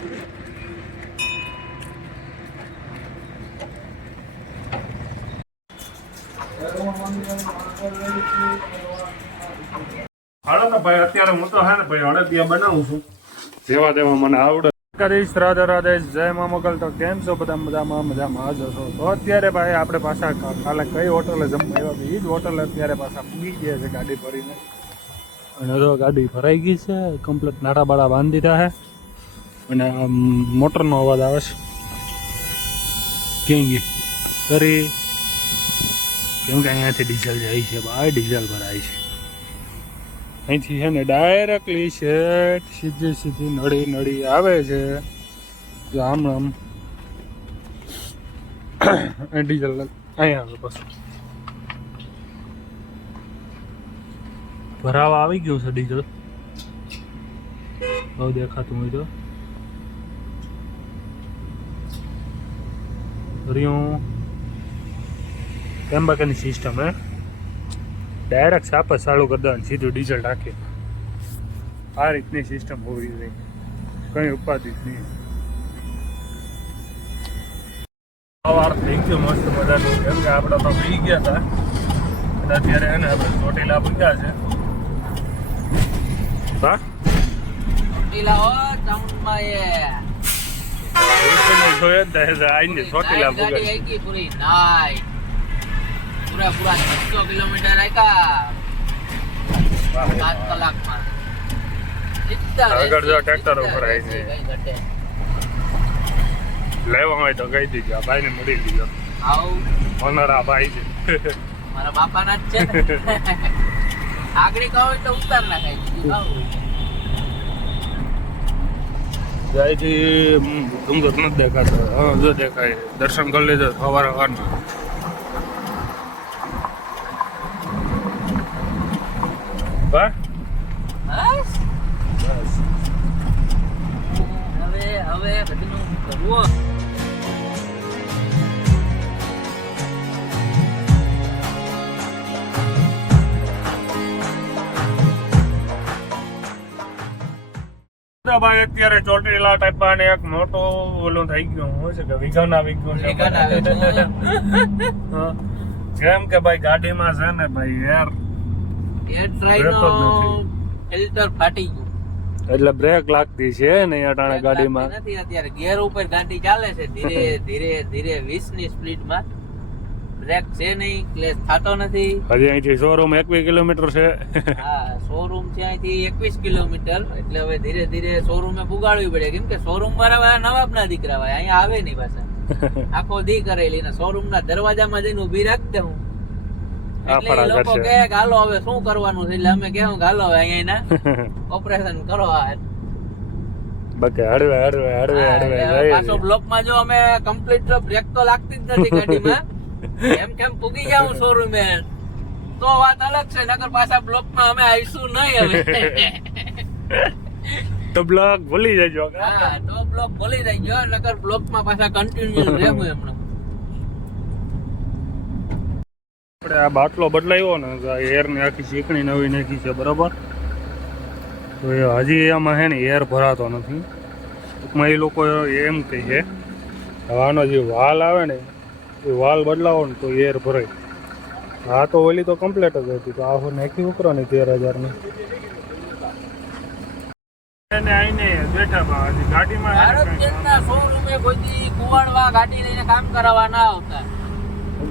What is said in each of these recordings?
હાલો ને ભાઈ, અત્યારે હું તો હે ને ભાઈ અડદિયા બનાવું છું, જેવા તેવા મને આવડે. રાધે રાધે, જય મા મોગલ. તો કેમ છો બધા? મજામાં જ હશો. તો અત્યારે ભાઈ આપણે પાછા કાલે કઈ હોટલે જમવા આવ્યા હતા, એ જ હોટલે અત્યારે પાછા પૂગી ગયા છે ગાડી ભરીને. અને તો ગાડી ભરાઈ ગઈ છે કમ્પ્લીટ, નાડા બાડા બાંધી દીધા છે. અને મોટરનો અવાજ આવે છે. ક્યાં ગઈ કરી? કેમ કે અહીંયાથી ડીઝલ જાય છે ભાઈ, ડીઝલ ભરાય છે અહીંથી છે ને ડાયરેક્ટલી શેઠ સીધી નળી આવે છે. આમ આમ ડીઝલ અહીંયા આવે બસ ભરાવા આવી ગયું છે ડીઝલ. હવે દેખાતું હોય તો એમ્બાકાની સિસ્ટમ હે, ડાયરેક્ટ સાપ જ ચાલુ કરી દેવાનું, સીધું ડીઝલ ટાંકી. આ રીતની સિસ્ટમ હોવી જોઈએ, કંઈ ઉપાધિ જ નહીં. સવાર થઈ ગયો મસ્ત મજાનું, કેમ કે આપણે તો પી ગયા હતા અને અત્યારે એને આપણે ચોટીલા પૂગ્યા છે. હા ચોટીલા આવીને ચોટીલા પૂગ્યા પૂરી નાઈ પૂરા 600 કિલોમીટર આયા 7 કલાકમાં. આગળ જો ટ્રેક્ટર ઉપર આવી છે, લેવા હોય તો કહી દીધો, આ ભાઈને મળી લીધો. ઓનરા ભાઈ છે મારા બાપાના જ છે. આગળ કહો તો ઉતાર નાખાય. જયથી ડુંગર નથી દેખાતો, હા જો દેખાય. દર્શન કરી લીધો સવારના. બસ હવે બધું કરવું. ભાઈ અત્યારે ચોટીલા ટાઈપ એક મોટો ઓલું થઈ ગયું હોય છે કે વિઘન આવી ગયું છે. જેમ કે ભાઈ ગાડીમાં છે ને ભાઈ એર ફિલ્ટર ફાટી ગયું એટલે બ્રેક લાગતી છે ને અટાણે ગાડીમાં નથી. અત્યારે ગિયર ઉપર ગાડી ચાલે છે ધીરે ધીરે 20 ની સ્પીડમાં. બ્રેક છે નહીં, ક્લેશ થતો નથી. હજી અહીંથી શોરૂમ 21 કિલોમીટર છે. હા શોરૂમ છે અહીંથી 21 કિલોમીટર, એટલે હવે ધીરે ધીરે શોરૂમે પુગાડવી પડે, કેમ કે શોરૂમ વાળા નવાબ ના દીકરા હોય, અહીંયા આવે નહીં પાછા. આખો દી કરેલી ને શોરૂમ ના દરવાજામાં જઈને ઉભી રાખતે હું. એટલે એ લોકો કહે કે હાલો હવે શું કરવાનું છે, એટલે અમે કહું કે હાલો હવે અહીંયા ઓપરેશન કરો. બાકી હળવે પાછો બ્લોકમાં જો અમે કમ્પ્લીટ બ્રેક તો લાગતી જ નથી ગાડીમાં. કેમ પૂગી જાઉં શોરૂમે તો વાત અલગ છે, નકર પાછા બ્લોકમાં અમે આવીશું નહીં. હવે તો બ્લોક ભૂલી જજો. હા તો બ્લોક ભૂલી જજો, નકર બ્લોકમાં પાછા કન્ટિન્યુ રહેવું. હમણાં આપણે આ બાટલો બદલાયો ને, એર ને આખી શીકણી નવી નાખી છે બરાબર. તો હજી એમાં હે ને એર ભરાતો નથી. ટૂંકમાં એ લોકો એમ કહે છે આનો જે વાલ આવે ને એ વાલ બદલાવો ને તો એર ભરાય. હા તો ઓલી તો કમ્પ્લીટ જ હતી, તો આ નાખી ઉકરો ને 13,000 ની. બેઠા ગાડીમાં શોરૂમે કોઈ કુવાડવા ગાડી લઈને કામ કરાવવા ના આવતા.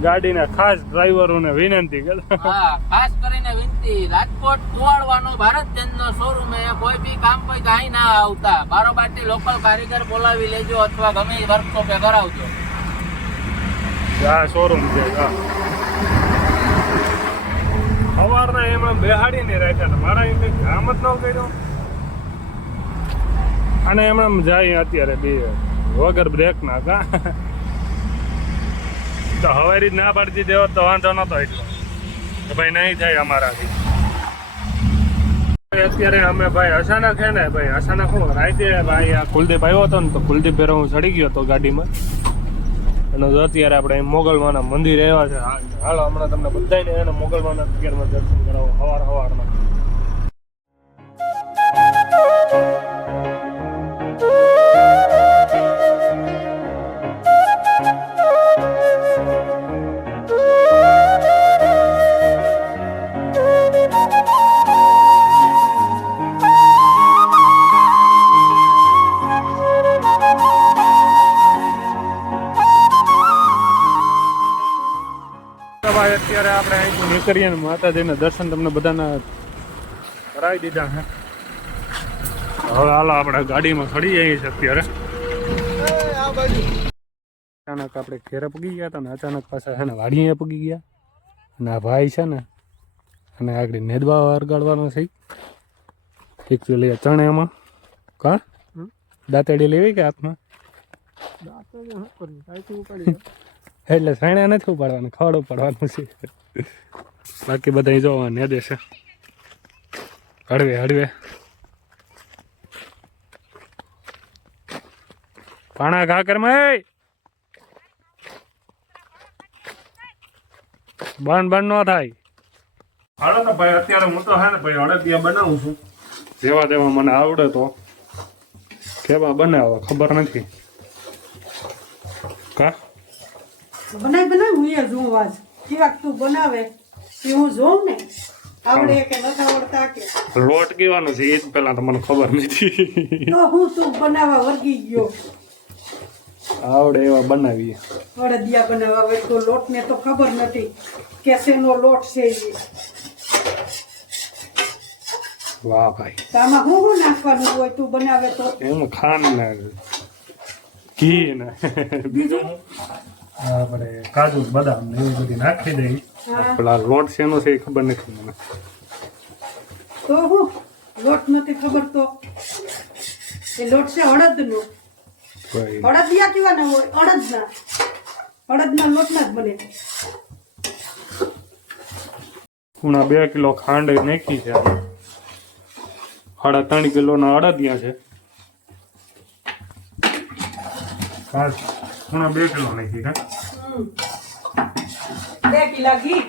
ગાડીના ખાસ ડ્રાઈવરોને વિનંતી કે ખાસ કરીને વિનંતી, રાજકોટ કુવાડવાનો ભારતજનનો શોરૂમ કોઈ બી કામ કોઈ કાંઈ ના આવતા. બારોબારથી લોકલ કારીગર બોલાવી લેજો અથવા ગમે વર્કશોપે કરાવજો. આ શોરૂમ છે. સવારના એમાં બેહાડી નહીં રાખ્યા, મારા એમ કંઈક કામ જ ન કર્યો. અને એમ જાય અત્યારે બે વગર બ્રેક ના કા તો હવારી ના પાડતી દેવો તો વાંધો નતો એટલો કે ભાઈ નહીં થાય અમારાથી. અત્યારે અમે ભાઈ અચાનક છે ને ભાઈ અચાનક હું રાતે ભાઈ આ કુલદીપ આવ્યો હતો ને, તો કુલદીપ ભેરો હું ચડી ગયો હતો ગાડીમાં. અને અત્યારે આપણે મોગલમાના મંદિર આવ્યા છે. હાલો હમણાં તમને બધાને એને મોગલમાના અત્યારમાં દર્શન કરાવો સવારમાં. ભાઈ અત્યારે આપણે અહીંથી નીકળીએ ને માતાજીના દર્શન તમને બધાના કરાવી દીધા છે. હવે હાલો આપણે ગાડીમાં ચડી જઈએ છીએ અત્યારે. અચાનક આપણે ઘેરે પગી ગયા હતા ને અચાનક પાછા છે ને વાડીએ પગી ગયા. અને આ ભાઈ છે ને અને આગળ નેદવા વરગાડવાનો છે. એકચ્યુઅલી ચણેમાં કા દાંતેડી લેવી કે હાથમાં એટલે સાણે નથી ઉપાડવાનું ખડ ઉપાડવાનું છે. બાકી બધા જોવા નેદે છે હળવે હળવે. પાણા ઘા કરમાં બંધ ન થાય. હાલો તો ભાઈ અત્યારે હું તો હે ને ભાઈ અડદિયા બનાવું છું. જેવા તેવા મને આવડે તો કેવા બનાવે ખબર નથી. કા બનાવ હું એ જોઉં આજ કેવાક તું બનાવે એ હું જોઉં ને આવડે કે નથી આવડતા કે લોટ કેવાનો છે એ જ પેલા તો મને ખબર નથી. તો હું તું બનાવવા વર્ગી ગયો. આવડે એવા બનાવીએ. અડદિયા બનાવવા હોય તો લોટ ને તો ખબર નથી કે શેનો લોટ છે એ. વાહ ભાઈ આમાં હું નાખવાનું હોય તું બનાવે તો એમાં ખાંડ ને ઘી ને બીજું આપણે કાજુ બદામ ને એવું બધું નાખી દઈ. પેલા લોટ શેનો છે એ ખબર નથી મને. તો હું લોટ નથી ખબર તો એ લોટ છે અડદનો. અડદિયા કેવાના હોય અડદના લોટના જ બને. પૂણા 2 કિલો ખાંડ નાખી છે. 3.5 કિલોના અડદિયા છે. પૂણા 2 કિલો નાખી છે. 2 કિલા ઘી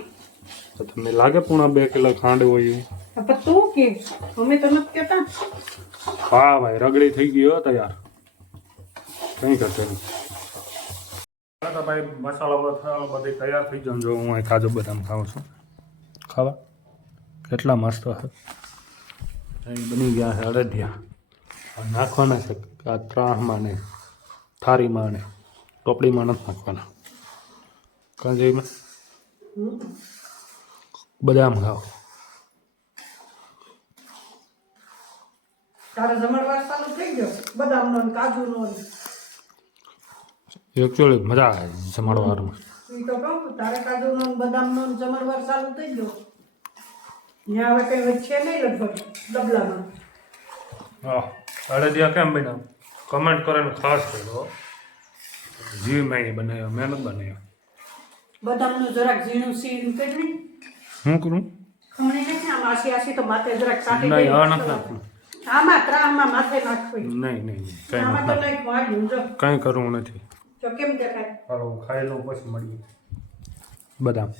તો તમને લાગે પૂણા 2 કિલો ખાંડ હોય એવું? પણ તું કે અમે તો નથી કહેતા. હા ભાઈ રગડી થઈ ગયો તૈયાર કઈ કરતો નહીં. ભાઈ મસાલા બધી તૈયાર થઈ જાય. જો હું અહીં કાજુ બદામ ખાઉં છું. ખાવા કેટલા મસ્ત છે. અહીં બની ગયા છે અડદિયા. નાખવાના છે આ ત્રાહમાં ને થારીમાં ને ટોપડીમાં નથી નાખવાના. કાજુમાં બદામ ખાઓ. તારે જમણવાર ચાલુ થઈ ગયો બદામનો ને કાજુનો. એકચ્યુઅલી મજા આવે જમણવારમાં. ઈ તો કહું તારે કાજુનો ને બદામનો ને જમણવાર ચાલુ થઈ ગયો. ત્યાં હવે કઈ વચ્ચે નહીં લગભગ ડબલામાં. હા અડદિયા કેમ બનાવ કમેન્ટ કરીને ખાસ કરો. જીવ મેં બનાવ્યો મહેનત બનાવ્યો. બદામનું જરાક ઝીણું સીણ કરી શું કરું ખમણી નાખી આમ આસી તો માથે જરાક સાટી નહીં દઈ. આ નથી નાખવું. આમાં ત્રાહમાં માથે નાખવી. નહીં નહીં કંઈ આમાં તો નથી નહીં વાળ્યું જો કંઈ કરવું નથી. જો કેમ દેખાય. હાલો ખાઈ લઉં પછી મળીએ. બદામ